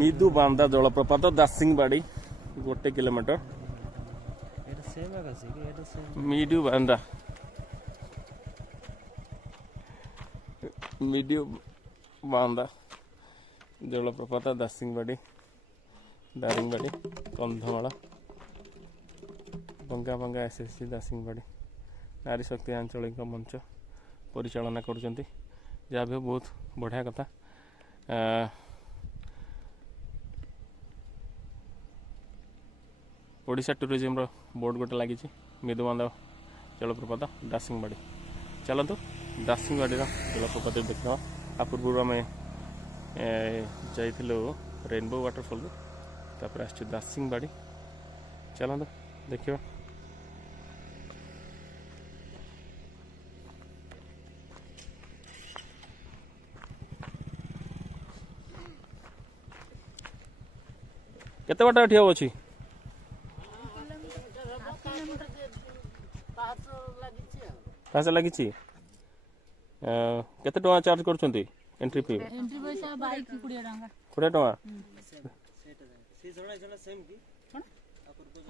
मिदु बांधा जलप्रपात दासिंगबाड़ी 1 किलोमीटर मिदु बांधा जलप्रपात दासिंगबाड़ी दारिंगबाड़ी कंधमाल बंगा बंगा एसएससी दासिंगबाड़ी नारी शक्ति आंचलिक मंच परिचालना करुँच जहाँ भी बहुत बढ़िया कथा ओडिशा टूरिज्म बोर्ड गोटे लगी मिदुबांध जलप्रपात दासिंगबाड़ी चलतु दासिंगबाड़ी जलप्रपात देखा आ पूर्व आम जाइलु रेनबो वाटरफॉल तापर आस दासिंगबाड़ी चलतु देखा केते बाटा ठिया अछि पास लगी केते टका चार्ज करछंती एंट्री फी एंट्री पैसा बाइक 20 टका 20 टका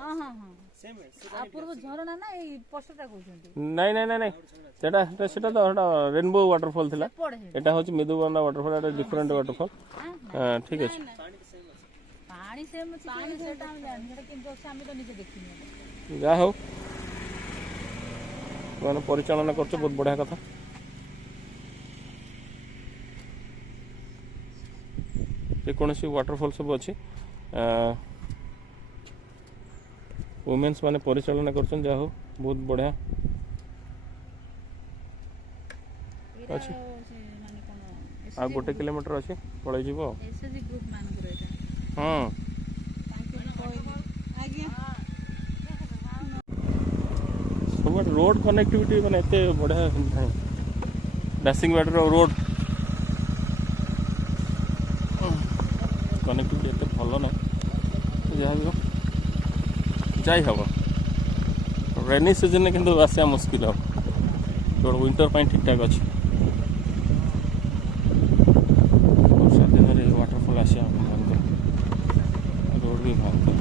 हां हां हां सेम अपूर्व झरना ना ए पोस्टरटा कहछंती नहीं नहीं नहीं सेटा सेटा तो रेनबो वाटरफॉल थिला एटा होची मिदुबांधा वाटरफॉल एटा डिफरेंट वाटरफॉल ठीक अछि पानी सेम पानी सेटा हम जान सेटा किंतु हम तो नीचे देखिनी जा हो माने परिचालना करछ बहुत बढ़िया कथा जे कोनसी वाटरफॉल सब अछि वुमेन्स माने परिचालना करछन जा हो बहुत बढ़िया अछि आ 1 किलोमीटर अछि पळै जीवो एसएसजी ग्रुप मान करे एटा हां रोड कनेक्टिविटी माने एते बढ़िया दासिंगबाड़ी रोड कनेक्टिविटी एते भल ना जहाँ भी जाई हम रेनी सीजन में किंतु आसा मुश्किल हम विंटर पाई ठीक ठाक अच्छे वर्षा दिन में वाटरफॉल आसा भयंकर रोड भी भयंकर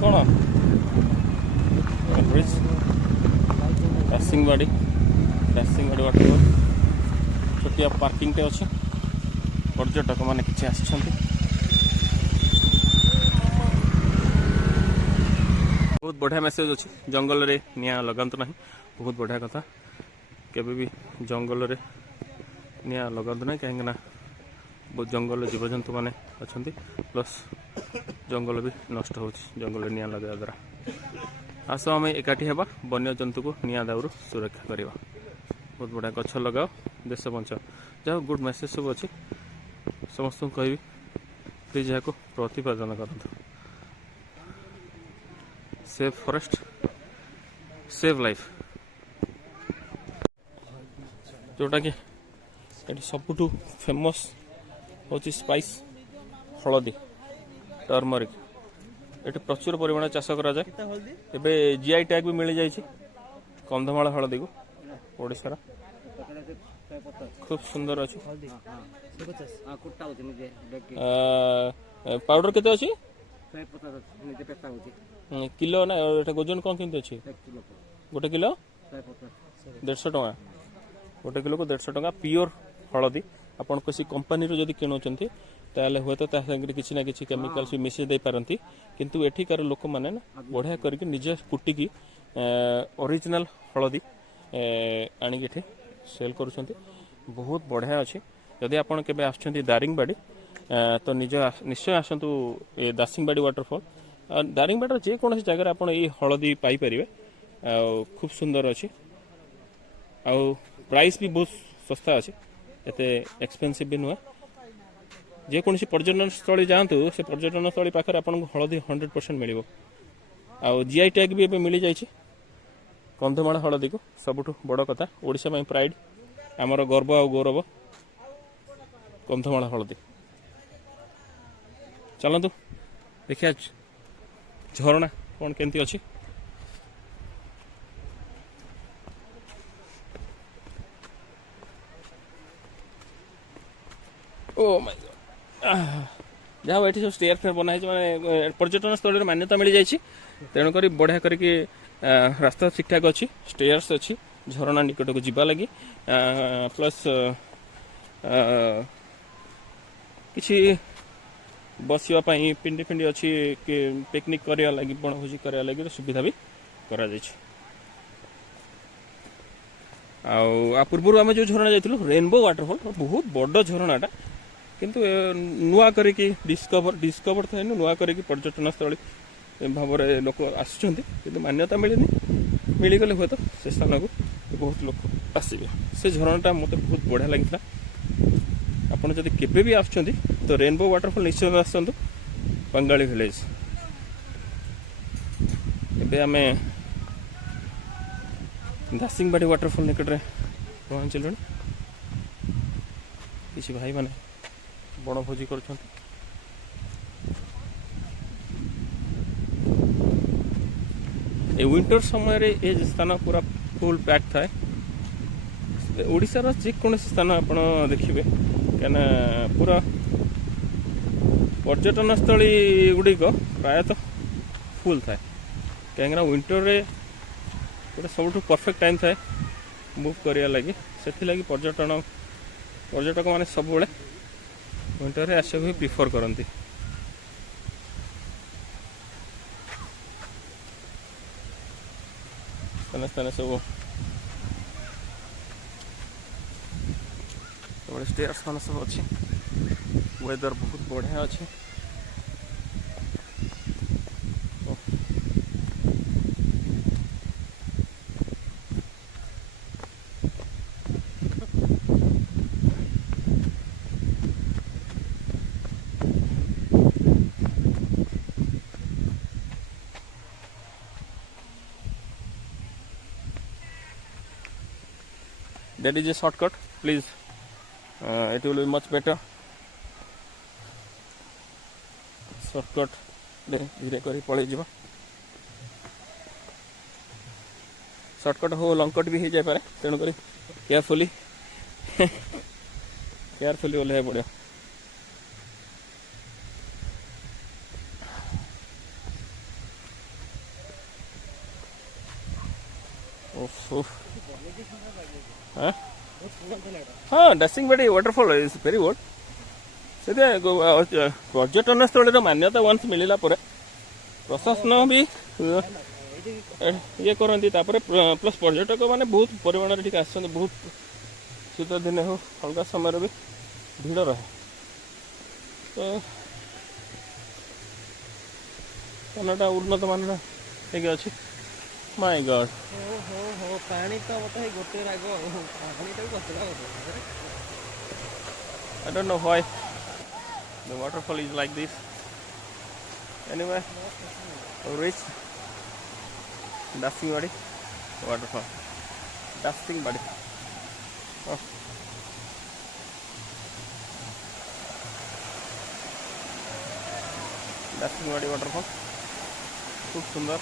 कौन ब्रिज दासिंगबाड़ी वाटरफॉल छोटिया पार्किंग टे अच्छे पर्यटक मैंने किसी आसछंती बहुत बढ़िया मेसेज अच्छे जंगल रे निया लगातु ना बहुत बढ़िया कथा केबे भी जंगल रे निया लगातु ना कहीं बहुत जंगल जीवजंतु मैंने अच्छा प्लस जंगल भी नष्ट हो जंगल निया लगे द्वारा आस आम एकाठी हेबा वन्य जंतु को निया दाउरु सुरक्षा करवा बहुत बढ़िया गछ लगाओ देश बचाओ जहाँ गुड मेसेज सब अच्छे समस्त कह प्लीज यहाँ प्रतिपादन करते सेव फॉरेस्ट सेव लाइफ जोटा कि सबुठु फेमस होची स्पाइस हलदी टर्मरिक ये प्रचुर परिमाण चाष करा जाए एबे जीआई टैग भी मिल जाए कंधमाल हलदी को ओडिशा खूब सुंदर अच्छी पाउडर केते अच्छी किलो ना ओजन कौन केमती अच्छी 1 किलो 150 टका 1 किलो को 150 टका प्योर हलदी आपन किसी कंपनी रो जदी किनुचंती ताले हुए तो किसी ना किसी केमिकल्स भी मिसे दे पारंती किंतु एठिकार लोक माने ना बढ़िया करके निजे कुटी की ओरिजिनल हलदी आनी के सेल करूछंती बहुत बढ़िया अच्छी जदि आपन केबे आछंती दारिंगबाड़ी तो निश्चय आसतु ए दासिंगबाड़ी वाटरफॉल दारिंगबाड़ी जे कोनसी जगह आपन ए हलदी पाई परिबे खूब सुंदर अच्छी आ प्राइस भी बहुत सस्ता अच्छे एते एक्सपेंसिव भी नुहे जेकोसी पर्यटन स्थली जातु से पर्यटन स्थली पाखे आपको हलदी 100% मिल जीआई टैग भी मिल जाइए कंधमाल हलदी को सबुठ बड़ कथा ओडिशा में प्राइड आमर गर्व आ गौरव कंधमाल हलदी चलतु देखिए झरणा कौन केमती अच्छी ओ माय गॉड जहाँ ये सब स्टेयर फेयर बनाई माने पर्यटन स्थल मान्यता मिल जाए तेणुक बढ़िया करके रास्ता ठीक ठाक अच्छी स्टेयर्स अच्छी झरणा निकट को जीवा लगी प्लस किसी बसवाई पिंडी फिंडी अच्छी पिकनिक करने लगी बनभोजी करने लगी सुविधा भी करा पूर्व आम जो झरणा जाइलु रेनबो वाटरफॉल बहुत बड़ झरणाटा किंतु नुआ करके डिस्कवर थे नुआ करके पर्यटन स्थल भाव में लोक आसुँच मान्यता मिलनी मिलगले हुए तो से स्थान को बहुत लोग आसवे से झरणाटा मत बहुत बढ़िया लगी आपड़ जब केवे भी आसुँच तो रेनबो वाटरफॉल निश्चय आसतु बंगाली विलेज एबे आम दासिंगबाड़ी वाटरफॉल निकट में पहुँचलु किसी भाई माने बनभोजी कर विंटर समय रे ये स्थान पूरा फुल पैक थाए ओडिशार जेकोसी स्थान आप देखिए क्या पूरा पर्यटन स्थली गुड़िक प्रायतः फुल थाए कहीं विंटर रे गोटे सब परफेक्ट टाइम थाए मूव करिया लगी से लगी पर्यटक माने सब बेले विंटर रे आसे भी प्रिफर करती स्थान सब स्टेयर्स मान सब अच्छी वेदर बहुत बढ़िया अच्छे that is a shortcut please it will be much better shortcut धीरे कर पलि जा शॉर्टकट हो लॉन्ग कट भी हो जाए तेणुक केयरफुली ओल्हे पड़ो हाँ डासिंगबाड़ी वाटरफॉल इज वेरी गुड से पर्यटन स्थल मान्यता वंस मिलला प्रशासन भी ये करती प्लस पर्यटक माने बहुत परिमाण ठीक आस बहुत शीत दिन हो अलग समय भी भीड़ रहे तो स्थानटा उन्नत मान ठीक अच्छे माय गॉड हो पानी तो मत गोटे राग पानी I don't know why the waterfall is like this. Anyway, we reached Dasingbadi waterfall. Dasingbadi. Oh. Dasingbadi waterfall. खूब सुंदर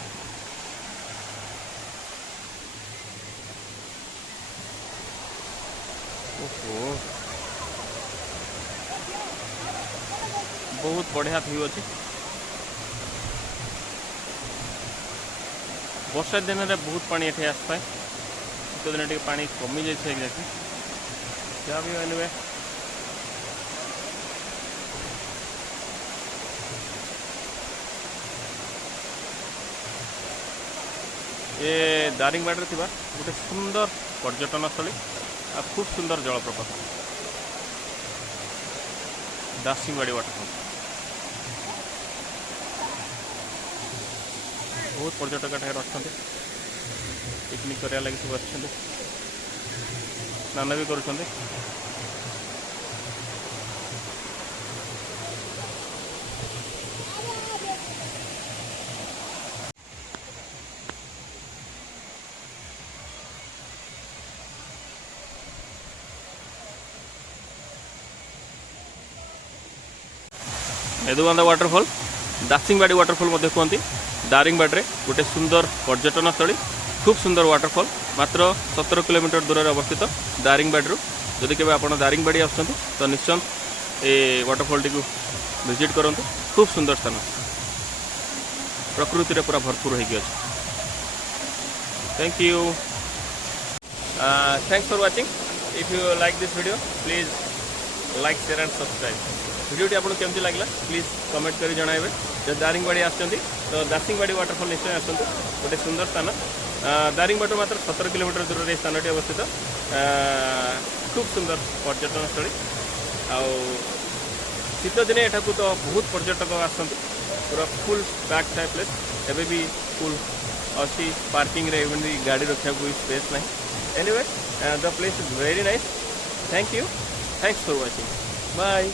बहुत बढ़िया व्यू अच्छी वर्षा दिन में बहुत पानी ये आसता है शीत दिन पानी कमी जाए एक्जाक्टली क्या भी एनिवे ये दारिंगबाड़ी थी गोटे सुंदर पर्यटन स्थली आ खूब सुंदर जलप्रपात दासिंगबाड़ी वाटरफॉल बहुत पर्यटक अच्छा पिकनिक करने लगे सब अच्छे स्नान भी कर हेदुबांधा वाटरफॉल दासिंगबाड़ी वाटरफॉल मध्य कहते दारिंगबाड़ी रे गोटे सुंदर पर्यटन स्थली खूब सुंदर वाटरफॉल मात्र 17 किलोमीटर दूर अवस्थित दारिंगबाड़ी जदि के आप दारिंगबाड़ी आसुँच तो निश्चय ये वाटरफॉल टी विजिट करूँ खूब सुंदर स्थान प्रकृति रे पूरा भरपूर होगी अच्छे thank you thanks for watching if you like this video please like share and subscribe वीडियोटी आपको केमती लगला प्लीज कमेंट कर जणाइबे जब दारिंगबाड़ी आसुँच तो दासिंगबाड़ी वाटरफॉल निश्चय आसतु गोटे सुंदर स्थान दारिंगबाड़ी मात्र 17 किलोमीटर दूर ये स्थान अवस्थित खूब सुंदर पर्यटन स्थली शीत दिने एटा तो बहुत पर्यटक आसती पूरा फुल पैक थाए प्लेस एवं भी फुल अच्छी पार्किंग रे गाड़ी रखा कोई स्पेस ना anyway the place is very nice thank you thanks for watching bye.